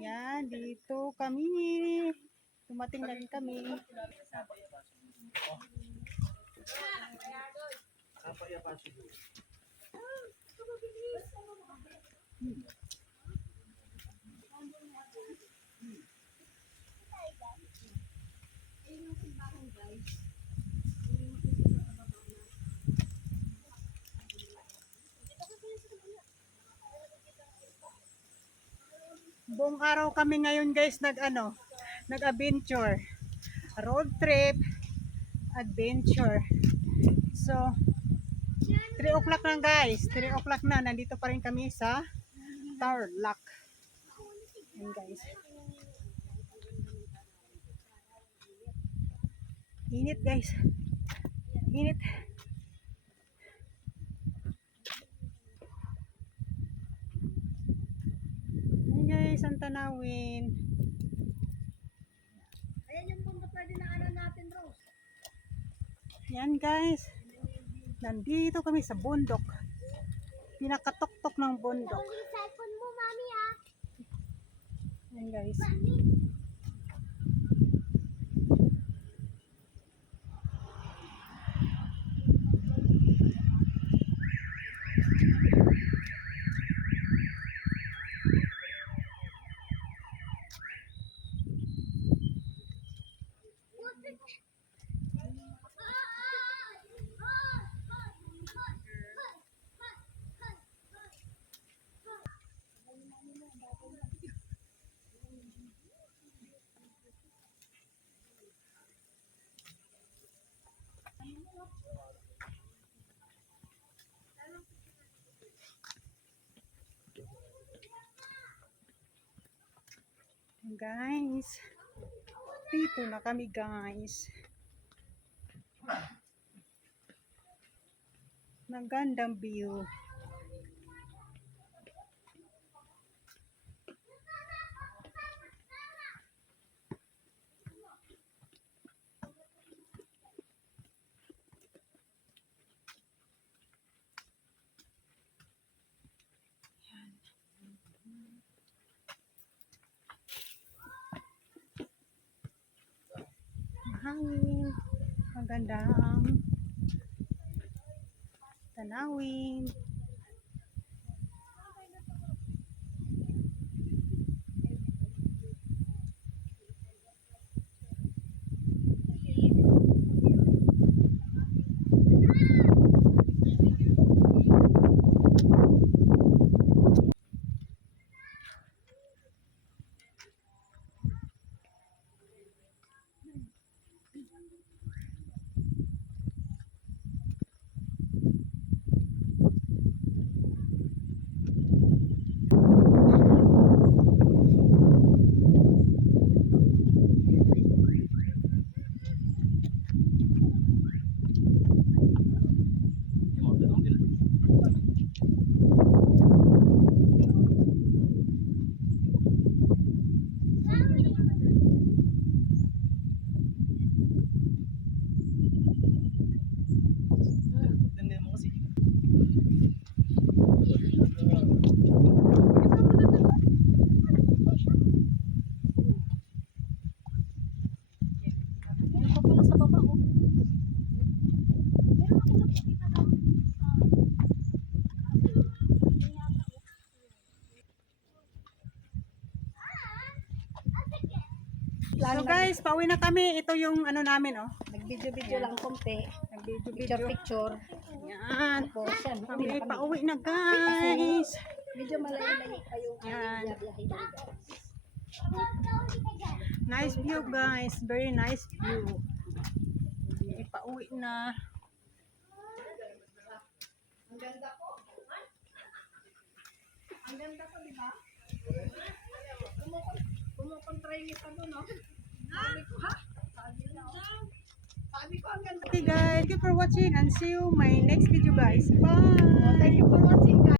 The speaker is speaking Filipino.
Yan, dito kami. Dumating na rin kami. Buong araw kami ngayon guys nag-adventure. Road trip, adventure. So, 3 o'clock na guys. 3 o'clock na. Nandito pa rin kami sa Tarlac. Yan guys. Init guys. Init. Yan guys, ang tanawin. Ayan yung bundok na dinaanan natin, Rose. Yan guys. Nandito kami sa bundok. Pinakatuktok ng bundok. Yung cellphone mo, mami, ah. Yan guys. Guys, dito na kami guys. Magandang view. Mahangin, magandang tanawin. So guys, pauwi na kami. Ito yung ano namin, oh. Nag-video-video lang konti. Nag-video-video. Picture-picture. Yan. Tapos yan, Kami ay pauwi na guys. medyo malayo-layo kayo. Yan. Biyahe lang, guys. Nice view guys. Very nice view. Ipauwi na. Ang ganda po. Ang ganda po, di ba? Kumukontray kita doon, no? Sabi ko, ha? Sabi ko, ang ganda. Okay guys, thank you for watching and see you my next video guys. Bye. Thank you for watching, guys.